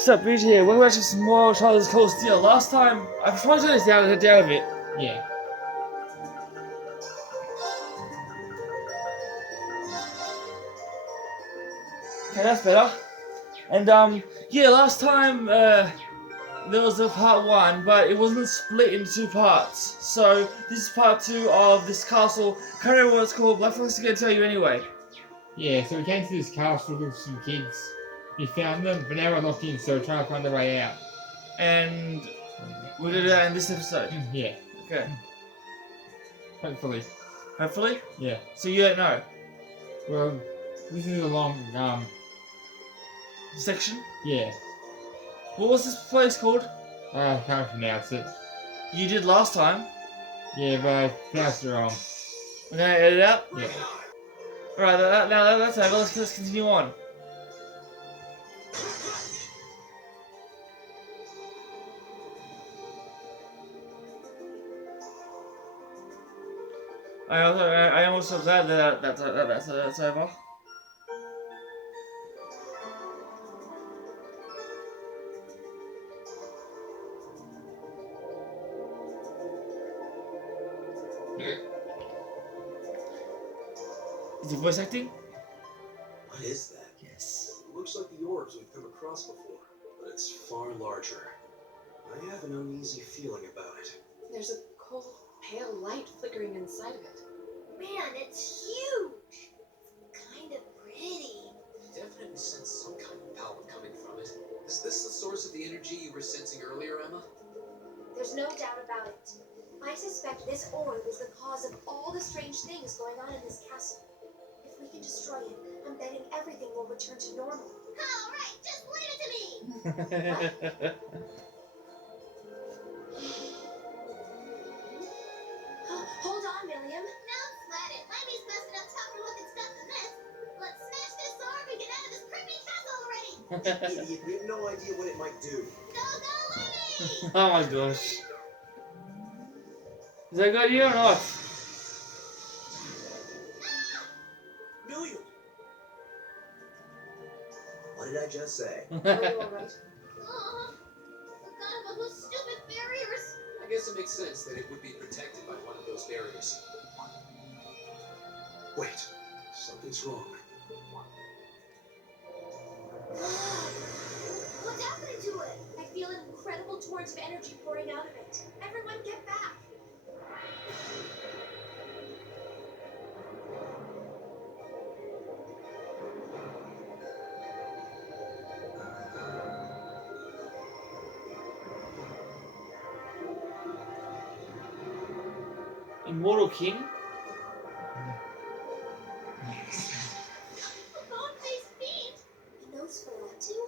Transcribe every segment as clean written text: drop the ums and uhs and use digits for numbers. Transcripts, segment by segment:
What's up, Reed here? Welcome back to some more Charlotte's Cold Steel. Last time, I'm trying to turn this down a bit. Yeah. Okay, that's better. And, yeah, last time, there was a part 1, but it wasn't split into 2 parts. So, this is part 2 of this castle. Can't remember what it's called, but I'm going to tell you anyway. Yeah, so we came to this castle with some kids. We found them, but now we're locked in, so we're trying to find our way out. And we're going to do that in this episode. Yeah. Okay. Hopefully. Hopefully? Yeah. So you don't know? Well, this is a long, section? yeah. What was this place called? I can't pronounce it. You did last time. Yeah, but I pronounced it wrong. We're going to edit it out? Yeah. Alright, now that's over. Let's continue on. I am also glad that that's over. Is he voice acting? What is that? Yes. It looks like the orbs we've come across before, but it's far larger. I have an uneasy feeling about it. There's a cold, pale light flickering inside of it. Man, it's huge! It's kind of pretty. Definitely sense some kind of power coming from it. Is this the source of the energy you were sensing earlier, Emma? There's no doubt about it. I suspect this orb is the cause of all the strange things going on in this castle. If we can destroy it, I'm betting everything will return to normal. Alright, just leave it to me! Hold on, William. Don't sweat it. Lammy's messing up tougher looking stuff than this. Let's smash this orb and get out of this creepy castle already! Idiot, we have no idea what it might do. Go, Lemmy! Oh my gosh. Is that a good idea or not? Million! What did I just say? Are you alright? Forgot about those stupid barriers. I guess it makes sense that it would be protected by one of those barriers. Wait, something's wrong. What's happening to it? I feel an incredible torrent of energy pouring out of it. Everyone get back. Immortal King? Bone-faced fiend! He knows Ferretu?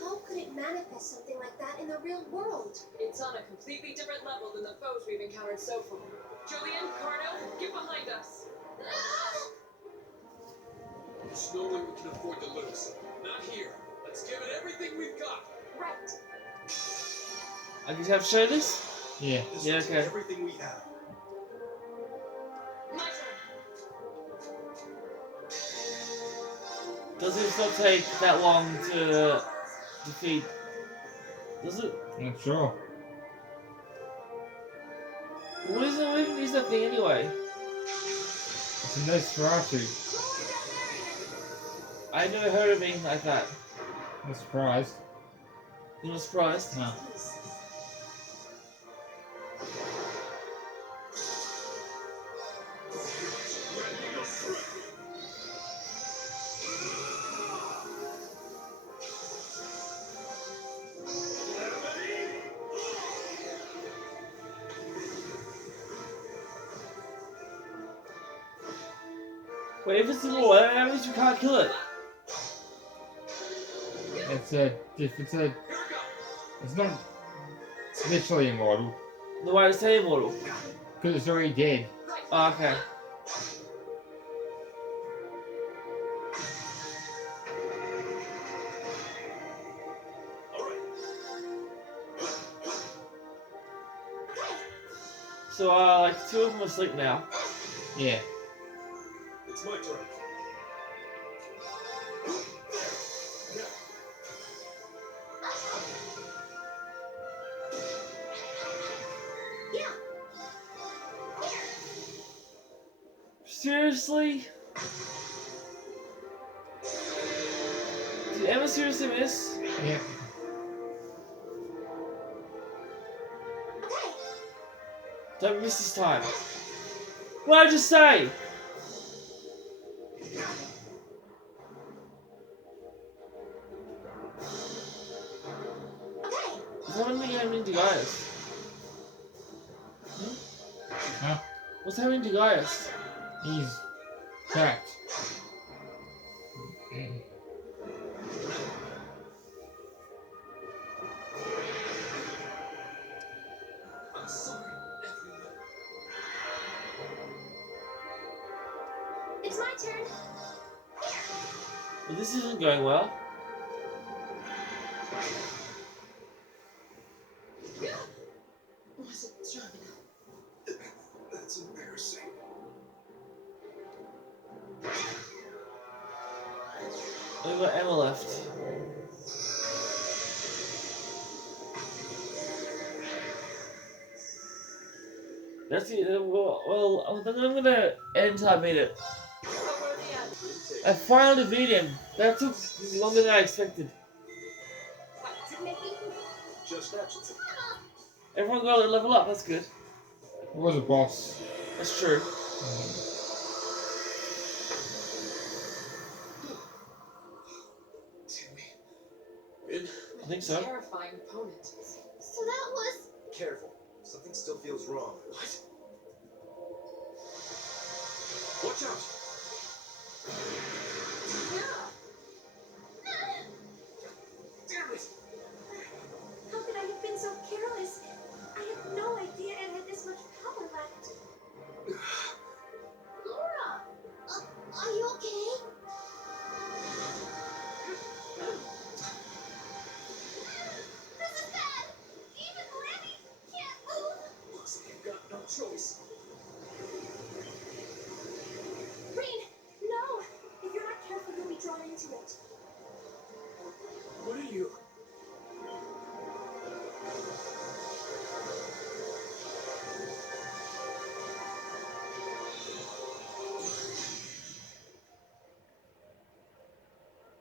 How could it manifest something like that in the real world? It's on a completely different level than the foes we've encountered so far. Julian, Carno, get behind us. There's no way we can afford to lose. Not here. Let's give it everything we've got. Right. I just have to show this? Yeah. This Yeah, will take okay. everything we have. My turn. Does it not take that long to defeat? Does it? Not sure. What even is that thing anyway? It's a Nosferatu. I never heard of anything like that. I'm surprised. You're not surprised? No. Wait, if it's immortal, that means you can't kill it. It's not literally immortal, Then why does it say immortal? because it's already dead. Oh, okay. So, like, 2 of them are asleep now. Yeah. It's my turn. Seriously? Did Emma seriously miss? Yeah. Okay. Don't miss this time. What did I just say? Okay. Is that happening to Gaius? Huh? What's happening to Gaius? He's trapped. I'm sorry, everyone. It's my turn. Well, this isn't going well. Was it strong enough? That's embarrassing. We've got Emma left. That's it. Well, I think I'm gonna end until I beat it. Oh, where are they at? I finally beat him. That took longer than I expected. What's it making? Just that. Everyone got a level up. That's good. It was a boss. That's true. Did we win? I think so. Terrifying opponent. So that was. Careful. Something still feels wrong. What? Watch out! Damn it! How could I have been so careless? I had no idea it had this much power left. Laura! Are you okay? This is bad! Even Lenny can't move! Looks like you've got no choice. Green! No! If you're not careful, you'll be drawn into it. What are you?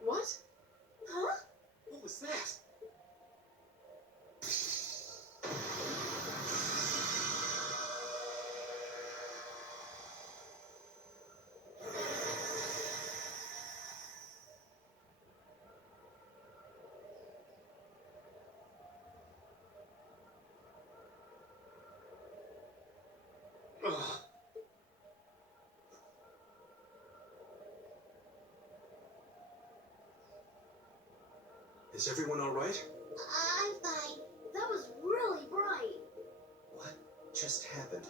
What? Huh? What was that? Ugh. Is everyone all right? I'm fine. That was really bright. What just happened?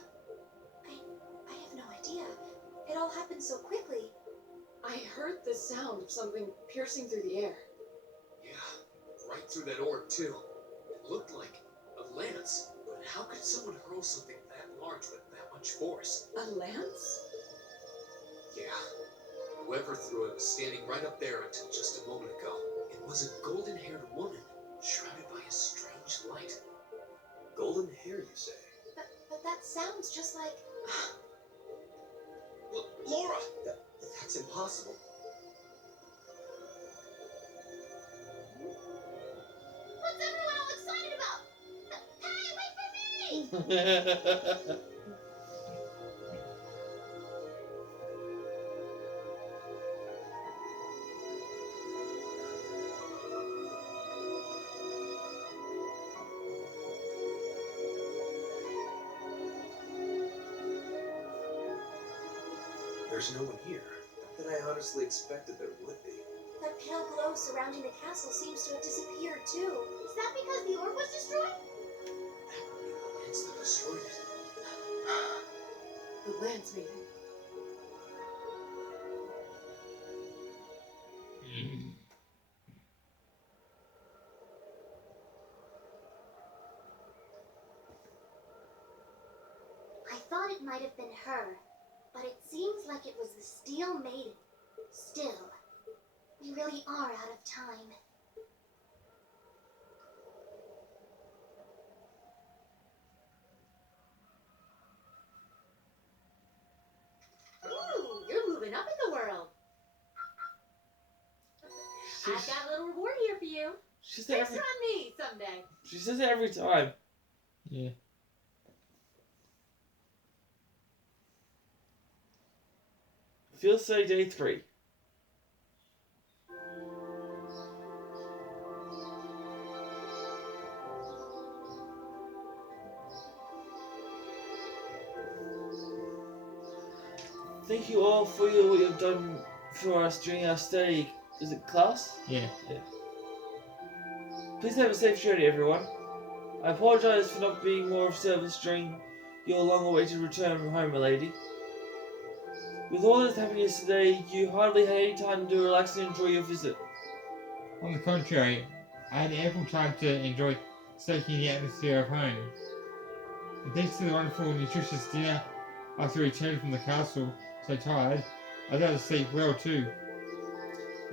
I have no idea. It all happened so quickly. I heard the sound of something piercing through the air. Yeah, right through that orb, too. It looked like a lance, but how could someone hurl something that large with that much force? A lance? Yeah. Whoever threw it was standing right up there until just a moment ago. It was a golden-haired woman, shrouded by a strange light. Golden hair, you say? But that sounds just like. Laura! That's impossible. What's everyone all excited about? Hey, wait for me! There's no one here. Not that I honestly expected there would be. That pale glow surrounding the castle seems to have disappeared too. Is that because the orb was destroyed? That would be the lance that destroyed it. The lance made it. I thought it might have been her, but it seems like it was the Steel Maiden. Still, we really are out of time. Ooh, I've got a little reward here for you. She says Taste it on me someday. she says it every time. Yeah. Field study day 3. Thank you all for what you've done for us during our stay. Is it class? Yeah. Please have a safe journey, everyone. I apologize for not being more of service during your long-awaited return from home, milady. With all that happened yesterday, you hardly had any time to relax and enjoy your visit. On the contrary, I had ample time to enjoy soaking in the atmosphere of home. And thanks to the wonderful nutritious dinner after we returned from the castle, so tired, I was able to sleep well too.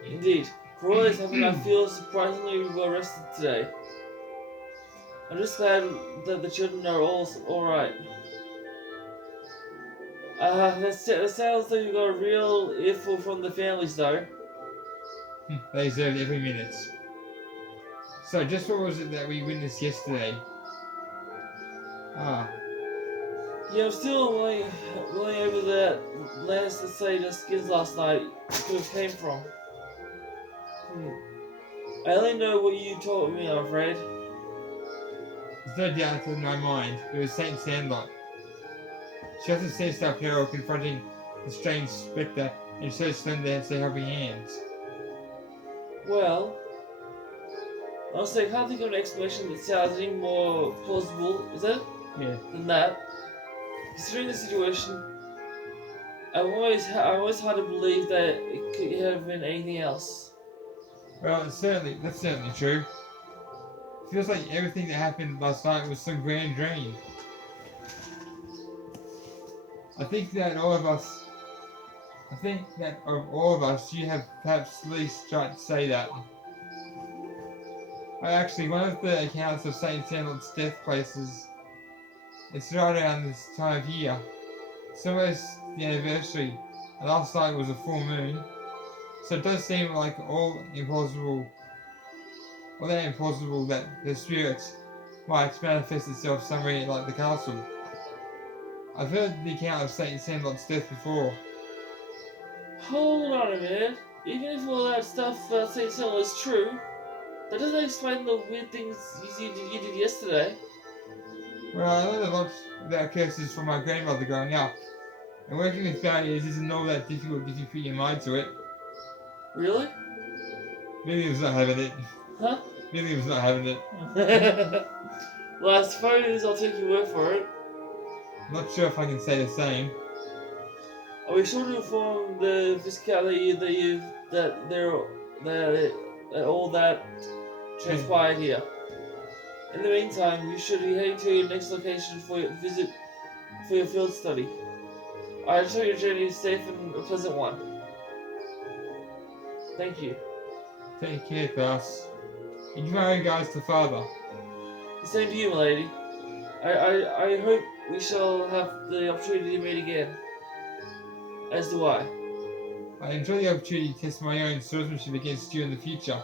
Indeed, for all that's happened, I feel surprisingly well rested today. I'm just glad that the children are all alright. That sounds like you got a real earful from the families, though. They deserved every minute. So, just what was it that we witnessed yesterday? Yeah, I'm still mulling over that last to say the skins last night could have came from. I only know what you told me, I'm afraid. There's no doubt in my mind it was Saint Sandlot. She often sensed our peril confronting the strange spectre and so slender as her helping hands. Well, honestly, I can't think of an explanation that sounds any more plausible, is it? Yeah. Than that. Considering the situation, I'm always hard to believe that it could have been anything else. Well, that's certainly true. It feels like everything that happened last night was some grand dream. I think that of all of us, you have perhaps least right to say that. Actually, one of the accounts of Saint Sandlot's death places, it's right around this time of year. It's almost the anniversary, and last night was a full moon, so it does seem like all that implausible that the spirit might manifest itself somewhere like the castle. I've heard the account of Saint Sandlot's death before. Hold on a minute. Even if all that stuff Saint Sandlot is true, that doesn't explain the weird things you did yesterday. Well, I learned a lot about curses from my grandmother growing up, and working with barriers isn't all that difficult if you put your mind to it. Really? William's not having it. Huh? William's not having it. Well, I suppose I'll take your word for it. I'm not sure if I can say the same. Are we sure to inform the Viscount that all that transpired here? In the meantime, you should be heading to your next location for your visit for your field study. I just hope your journey is safe and a pleasant one. Thank you. Take care, Thus. And give our regards to Father. The same to you, my lady. I hope we shall have the opportunity to meet again. As do I. I enjoy the opportunity to test my own swordsmanship against you in the future.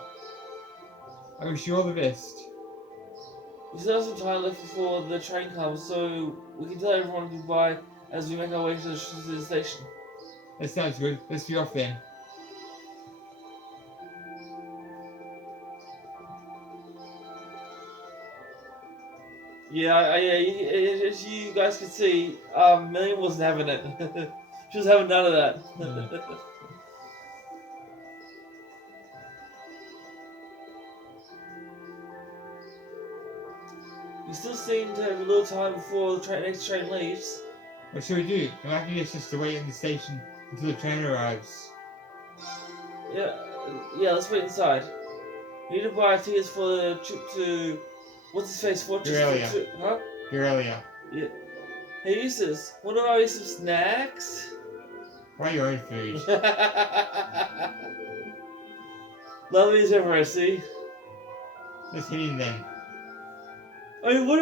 I wish you all the best. We still have some time left before the train comes, so we can tell everyone goodbye as we make our way to the station. That sounds good. Let's be off then. Yeah, as you guys can see, Million wasn't having it. She was having none of that. We still seem to have a little time before the next train leaves. What should we do? It might be best just to wait in the station until the train arrives. Yeah, let's wait inside. We need to buy tickets for the trip to... What's his face? Garrelia. Huh? Garrelia. Yeah. Hey, Eustace, what about we some snacks? Buy your own food. Lovely as ever, I see. Let's head in then. I mean, what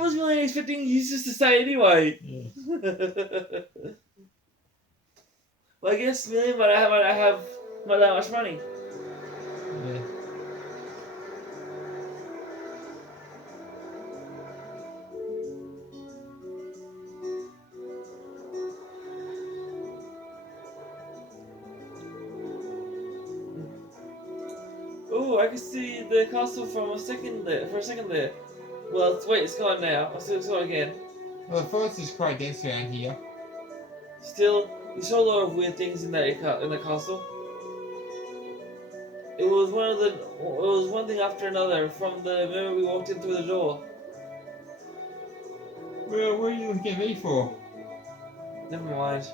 was really expecting Eustace to say anyway? Yeah. Well, I guess Million might not have that much money. Yeah. I can see the castle for a second there. Well, wait, it's gone now. It's gone again. Well, the forest is quite dense around here. Still, we saw a lot of weird things in the castle. It was one thing after another from the moment we walked in through the door. Well, what are you looking at me for? Never mind.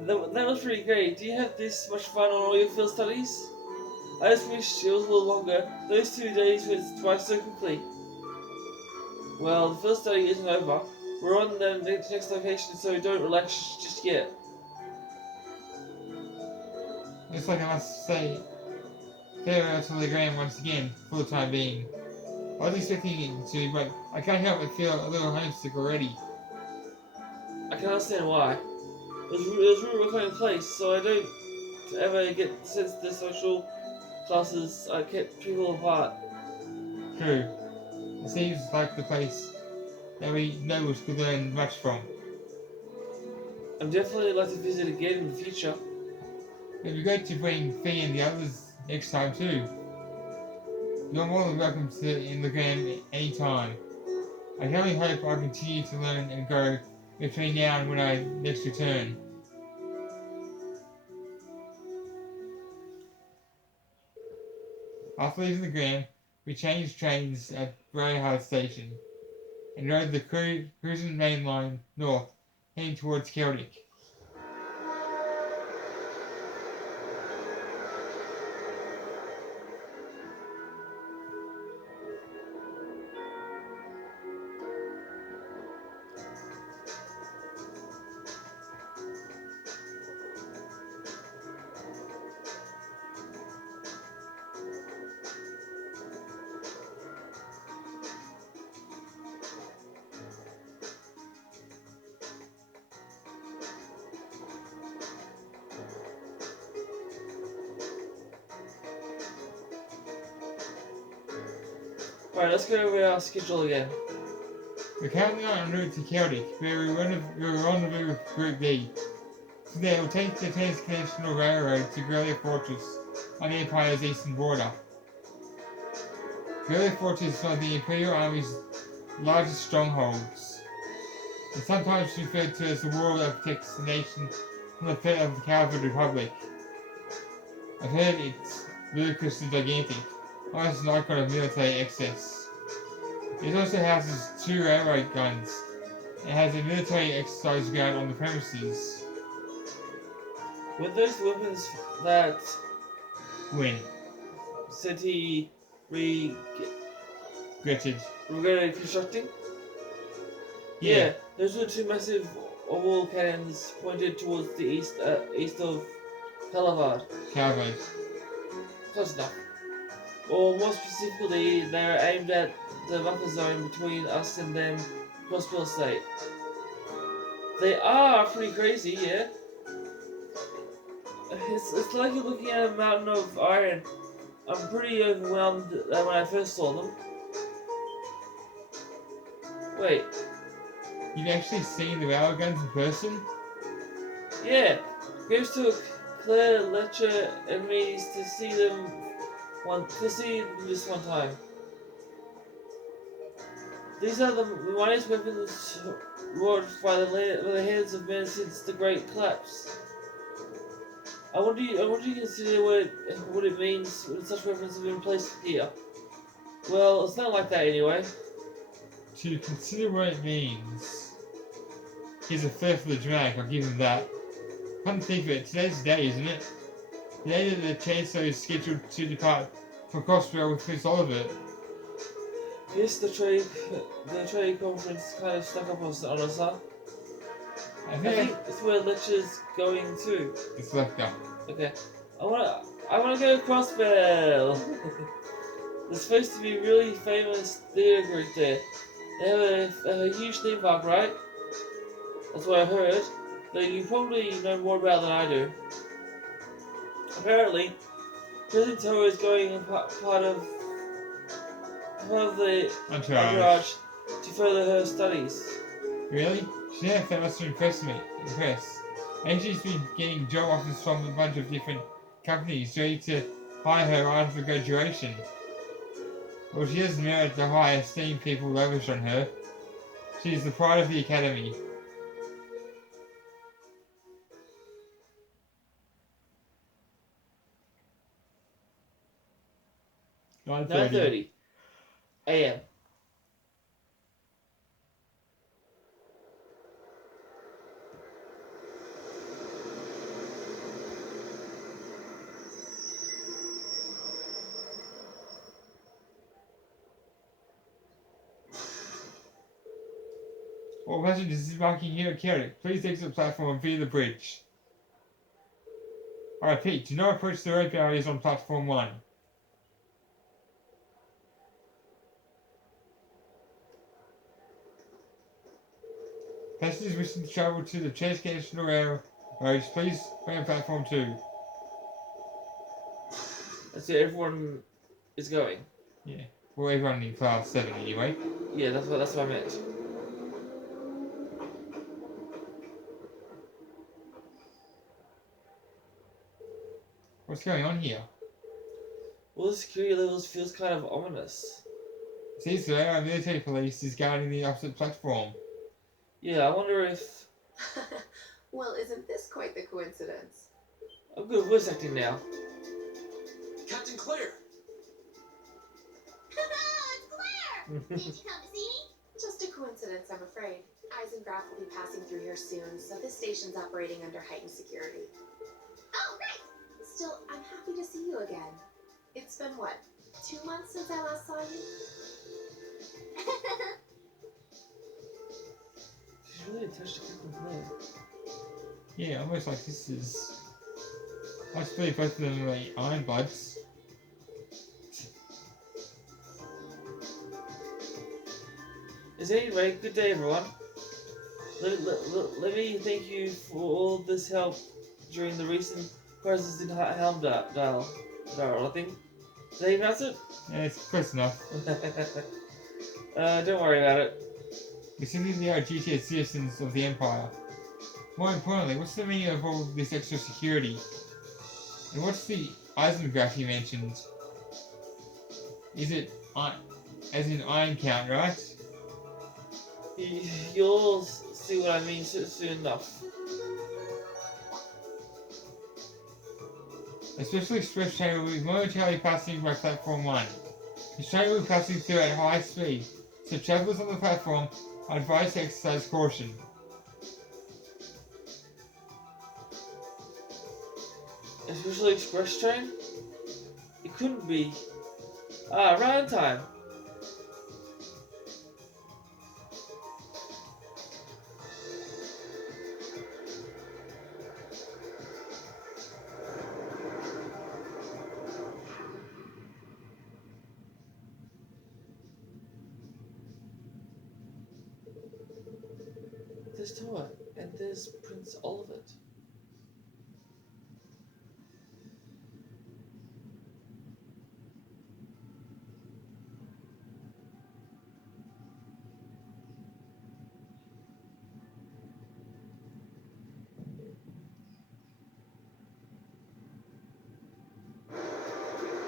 That was pretty great. Do you have this much fun on all your field studies? I just wish it was a little longer. Those 2 days went by so quickly. Well, the field study isn't over. We're on the next location, so don't relax just yet. Looks like I must say farewell to the ground once again, for the time being. I was expecting it to, but I can't help but feel a little homesick already. I can understand why. It was a really welcoming place, so I don't ever get the sense the social classes kept people apart. True. It seems like the place that we nobles could learn much from. I'm definitely like to visit again in the future. It'd be great to bring Fee and the others next time too. You're more than welcome to in the game anytime. I can only hope I continue to learn and grow between now and when I next return. After leaving the Grand, we changed trains at Greyhound Station and rode the cruising main line north, heading towards Celtic. Alright, let's go over our schedule again. We're currently en route to Celtic, where we rendezvous with Group B. Today we'll take the Transcontinental Railroad to Garrelia Fortress on the Empire's eastern border. Garrelia Fortress is one of the Imperial Army's largest strongholds. It's sometimes referred to as the wall that protects the nation from the threat of the Calvary Republic. I've heard it's ludicrous and gigantic, almost an icon of military excess. It also houses 2 railroad guns and has a military exercise ground on the premises. Were those the weapons that When? Seti Gretchen. regretted constructing? Yeah, those were 2 massive wall cannons pointed towards the east of Calavad. Calvary. Close enough. Or more specifically, they are aimed at the buffer zone between us and them, Crossbill State. They are pretty crazy, yeah. It's like you're looking at a mountain of iron. I'm pretty overwhelmed when I first saw them. Wait, You've actually seen the railguns in person? yeah. Graves took Claire, Letcher, and me to see them just one time. These are the mightiest weapons wrought by the hands of men since the Great Collapse. I wonder you consider what it means when such weapons have been placed here. Well, it's not like that anyway. To consider what it means. He's a fair for the drag, I'll give him that. Come to think of it, today's the day, isn't it? The day that the Chancellor is scheduled to depart for Crossrail with Prince Oliver. Yes, the trade conference kind of stuck up on us, huh? I I think think it's where Letcher's going too. it's left up. Okay. I wanna go Crossbell. There's supposed to be a really famous theatre group there. They have a huge theme park, right? That's what I heard. Though you probably know more about than I do. Apparently, President Toho is going part of the entourage to further her studies. Really? She had that must impress me. And she's been getting job offers from a bunch of different companies ready to hire her after graduation. While she has merit the high esteem people lavish on her, she is the pride of the academy. Nine 30 a.m. All passengers disembarking here at Carrick, please exit the platform via the bridge. I repeat, do not approach the road barriers on platform 1. Passengers wishing to travel to the Chase National Railroads, please wait on platform 2. That's where everyone is going. Yeah. Well, everyone in class 7 anyway. Yeah, that's what I meant. What's going on here? Well, the security levels feels kind of ominous. See, sir, our military police is guarding the opposite platform. Yeah, I wonder if... Well, isn't this quite the coincidence? I'm good at voice acting now. Captain Claire! It's Claire! Did you come to see me? Just a coincidence, I'm afraid. Eisengraf will be passing through here soon, so this station's operating under heightened security. Oh, right. Still, I'm happy to see you again. It's been, what, 2 months since I last saw you? She's really attached to Captain Claire. Yeah, almost like this is... I believe both of them are like iron buds. Anyway, good day everyone. Let me thank you for all this help during the recent crisis in Helmdale, I think. Did I pronounce it? Yeah, it's close enough. Don't worry about it. We simply are duty as citizens of the Empire. More importantly, what's the meaning of all this extra security? And what's the Eisengraf you mentioned? Is it as in iron count, right? You'll see what I mean soon enough. A special express train will be momentarily passing by platform 1. This train will be passing through at high speed, so travellers on the platform are advised to exercise caution. A special express train? It couldn't be. Right on time. There's Toa, and there's Prince Olivet.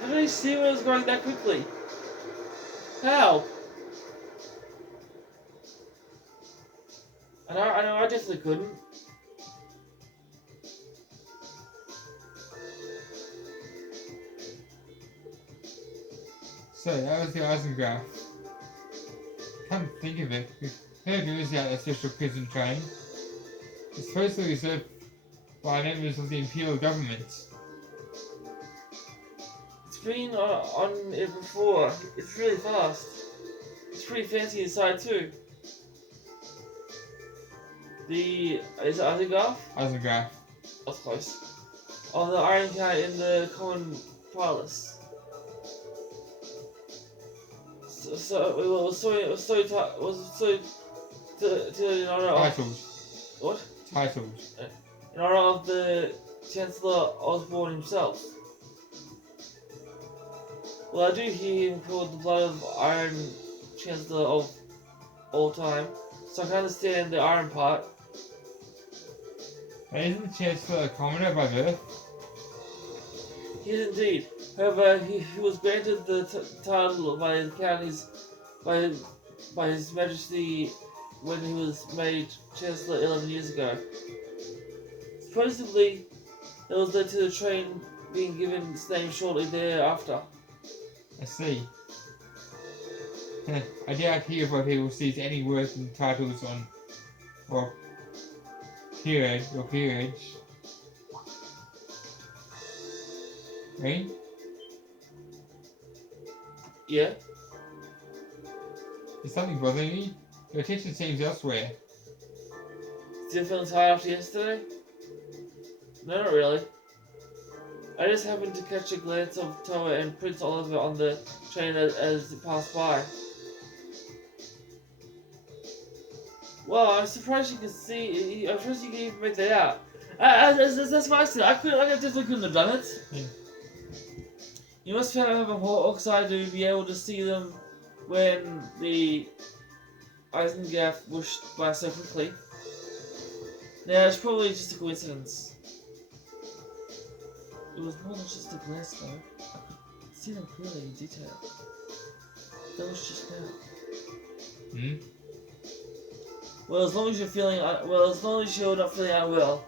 How did I see when I was going that quickly? How? I know I definitely couldn't. So, that was the Eisengraf. Come to think of it, we've heard news about the special prison train. It's supposedly reserved by members of the Imperial government. It's been on it before. It's really fast. It's pretty fancy inside too. Is it Eisengraf? Eisengraf. Of course. Oh, the Iron Cat in the Common Palace. In honor of Titles. what? Titles. In honor of the Chancellor Osborne himself. Well, I do hear him called the blood of Iron Chancellor of all time, so I can understand the Iron part. But isn't the Chancellor a commoner by birth? He is indeed. However, he was granted the title by the counties by His Majesty when he was made Chancellor 11 years ago. Supposedly, that was led to the train being given its name shortly thereafter. I see. I doubt hereby people sees any words and titles on, or peerage. Right? Yeah? Is something bothering me? Your attention seems elsewhere. Still feeling tired after yesterday? No, not really. I just happened to catch a glance of Toa and Prince Oliver on the train as it passed by. Well, I'm surprised you could see. I'm surprised you can even make that out. That's my sin. I definitely couldn't have done it. Yeah. You must have a hawk's eye to be able to see them when the Eisengaff whooshed by so quickly. Yeah, it's probably just a coincidence. It was more than just a glance, though. I could see them clearly in detail. That was just now. Hmm? Well, as long as you're feeling, as long as you're not feeling unwell.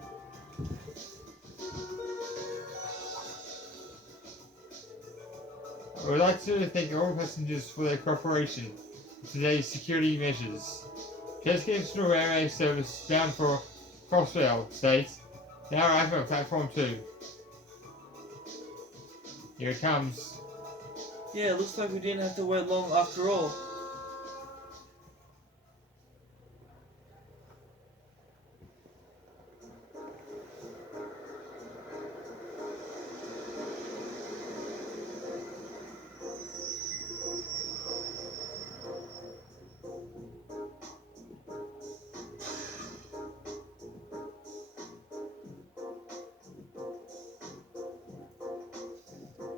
I would like to thank all passengers for their cooperation with today's security measures. Tesco National Railway Service bound for Crossrail states now arriving on platform 2. Here it comes. Yeah, it looks like we didn't have to wait long after all.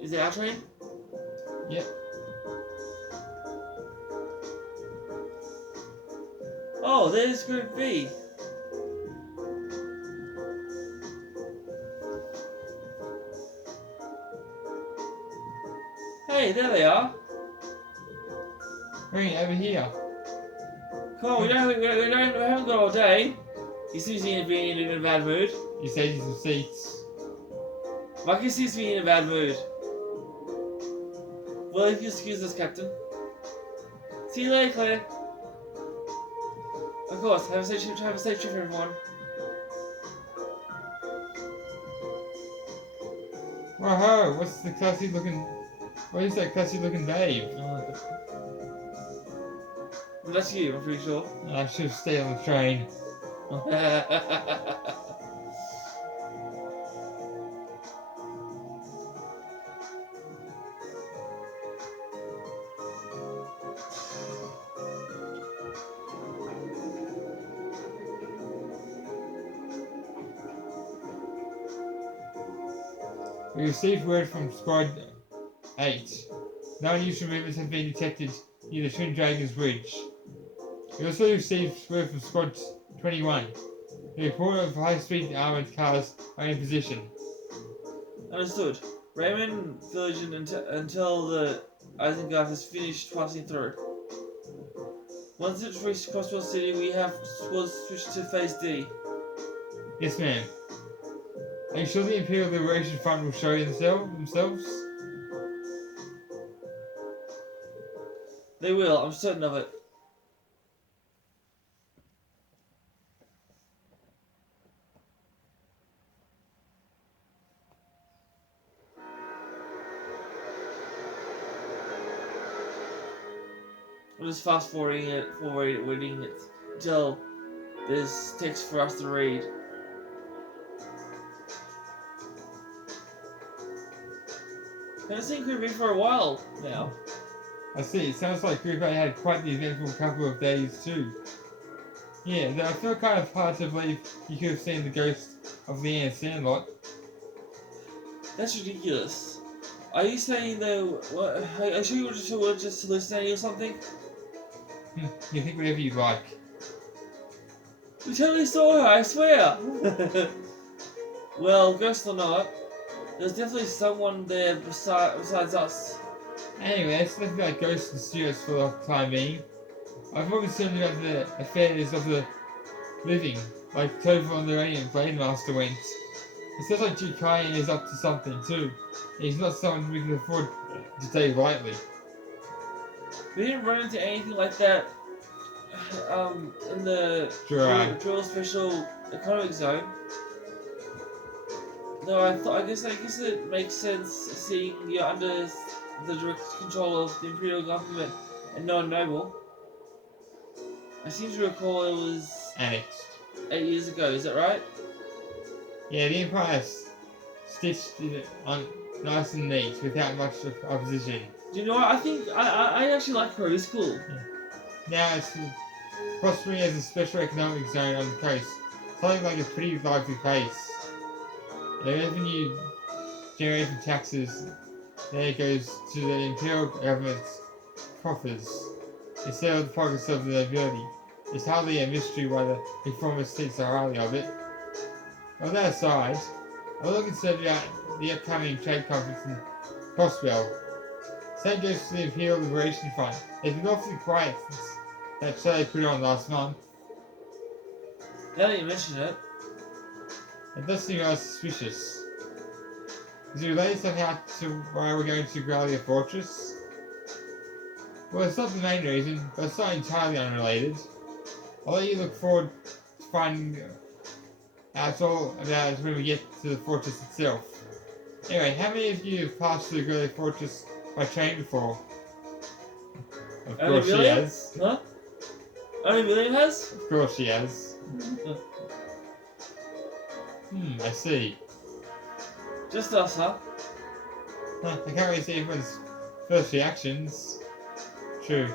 Is it our train? Yep. Oh, there's Group B. Hey, there they are. Bring it over here. Come on, we haven't got all day. He seems to be in a bad mood. You saved you some seats. Mikey seems to be in a bad mood. Well, if you excuse us, Captain. See you later, Claire. Of course, have a safe trip, everyone. Whoa, what's the classy looking... What is that classy looking babe? Well, that's you, I'm pretty sure. I should have stayed on the train. We received word from Squad 8. No unusual movements have been detected near the Twin Dragons Bridge. We also received word from Squad 21. The report of high-speed armoured cars are in position. Understood. Raymond Villagen until the Isengard has finished passing through. Once it's reached Crosswell City, we have squads switched to Phase D. Yes, ma'am. Are you sure the Imperial Liberation Front will show themselves? They will, I'm certain of it. I'm just fast forwarding it until there's text for us to read. Haven't seen Group B for a while now. I see, it sounds like Group A had quite the eventful couple of days too. Yeah, though I feel kind of hard to believe you could have seen the ghost of Leanne Sandlot. That's ridiculous. Are you saying though? Are you sure you were just hallucinating or something? You think whatever you like. We totally saw her, I swear! Well, ghost or not, There's definitely someone there besides us. Anyway, let's look at ghosts and spirits for the time being. I've more concerned about the affairs of the living, like Topher on the Radiant Blade Master went. It sounds like Jukai is up to something too. He's not someone we can afford to take lightly. We didn't run into anything like that in the Drill Special Economic Zone. Though I guess it makes sense seeing you're under the direct control of the Imperial government and non-noble. I seem to recall it was Annexed. 8 years ago, is that right? Yeah, the Empire stitched it on nice and neat without much opposition. Do you know what? I think I actually like her. It's cool. Yeah. Now it's prospering as a special economic zone on the coast, something like a pretty lively place. The revenue generated from taxes there goes to the Imperial government's coffers instead of the pockets of the nobility. It's hardly a mystery why the reformers think so highly of it. On that aside, I'm a little concerned about the upcoming trade conference in Crossbell. Same goes to the Imperial Liberation Front. They've been awfully quiet since that show they put on last month. Now that you mention it. It does seem rather suspicious. Is it related somehow to why we're going to Garrelia Fortress? Well, it's not the main reason, but it's not entirely unrelated. I'll let you look forward to finding out all about it when we get to the fortress itself. Anyway, how many of you have passed through the Garrelia Fortress by train before? Of course she has. Huh? Only William has? Of course she has. I see. Just us, huh? I can't really see everyone's first reactions. True.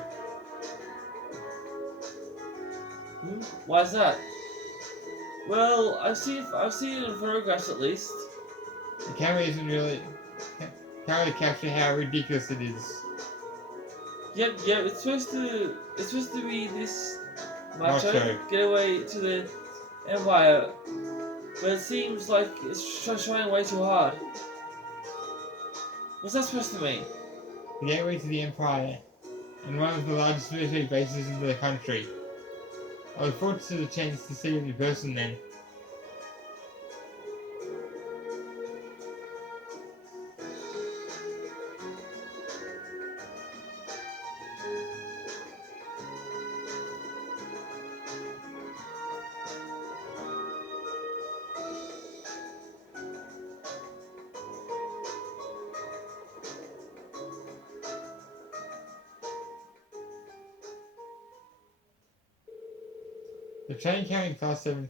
Why is that? Well, I've seen it in photographs at least. The camera isn't really can't really capture how ridiculous it is. Yep. It's supposed to be this macho Macho. getaway to the Empire, but it seems like it's trying way too hard. What's that supposed to mean? The gateway to the Empire, and one of the largest military bases in the country. I look forward to the chance to see it in person then. The train carrying Class 7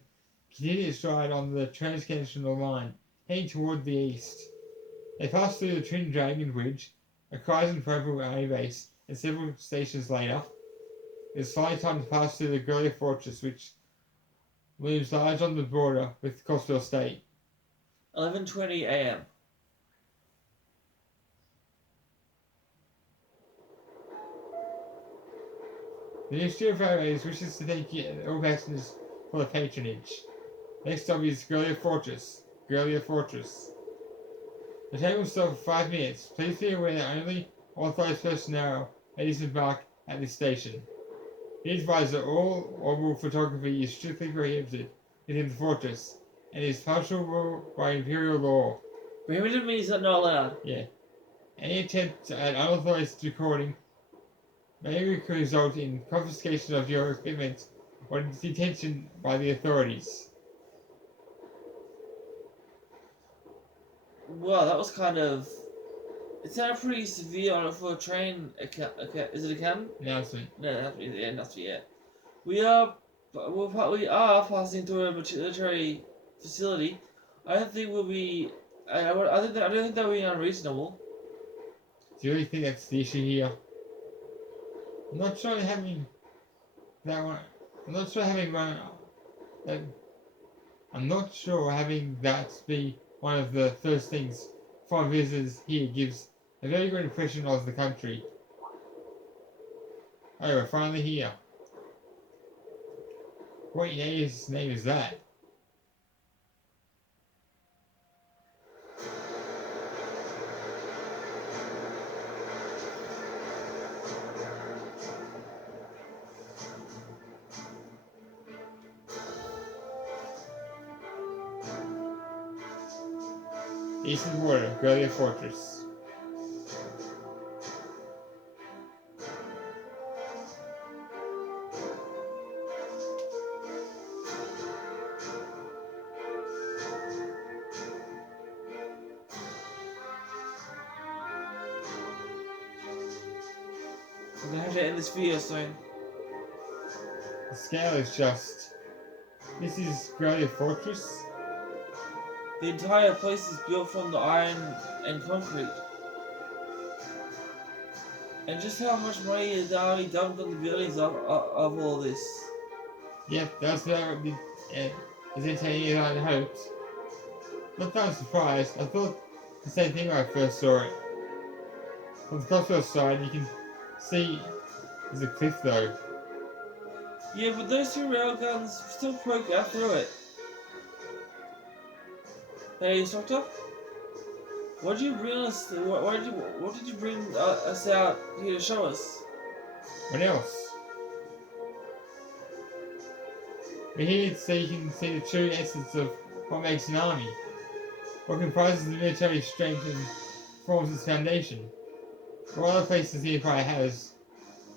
continued its ride on the transcontinental line, heading toward the east. They passed through the Twin Dragon Bridge, a Kryzen Purple Air Base, and several stations later, it was finally time to pass through the Garrelia Fortress, which looms large on the border with Crossbell State. 11:20 a.m. The Ministry of Railways wishes to thank all passengers for their patronage. Next stop is Garrelia Fortress. Garrelia Fortress. The train will stop for 5 minutes. Please be aware that only authorised personnel may disembark at this station. Be advised that all oral photography is strictly prohibited within the fortress and is punishable by imperial law. Prohibited means that not allowed. Yeah. Any attempt at unauthorised recording may result in confiscation of your equipment or detention by the authorities. Well, that was kind of. It sounded pretty severe for a train. Is it a can? Announcement. No, it has to be the end. Not yet. We are passing through a military facility. I don't think we'll be. I don't think that will be unreasonable. Do you really think that's the issue here? I'm not sure having that one. I'm not sure having one. I'm not sure having that be one of the first things foreign visitors here gives a very good impression of the country. Oh, we're finally here. What idiot's name is that? the eastern border of Garrelia Fortress. I'm gonna have to end this video soon. The scale is just... This is Garrelia Fortress. The entire place is built from the iron and concrete. And just how much money is already dumped on the buildings of all this. Yep, that's what is entertaining as I hoped. Not that I'm surprised, I thought the same thing when I first saw it. From the crossroad side, you can see there's a cliff though. Yeah, but those two railguns still poke out through it. Hey, Instructor? What did you bring us? What did you bring us out here to show us? What else? We're here so you can see the true essence of what makes an army. What comprises the military strength and forms its foundation. What other places the Empire has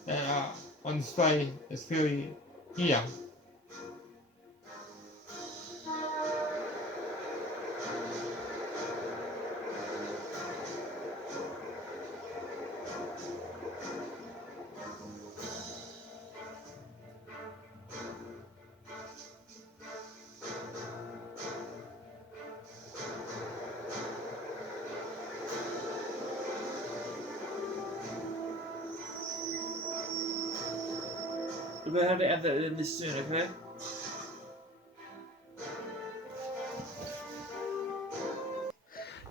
that are on display as clearly here. We're gonna have to add that in this soon, okay?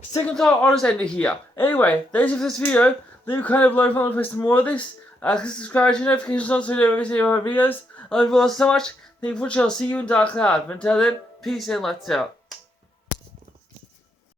Second time I'll just end it here. Anyway, thanks for this video. Leave a comment below if you want to play some more of this. Subscribe to notifications on so you never miss any of my videos. I love you all so much. Thank you for watching. I'll see you in Dark Cloud. But until then, peace and lights out.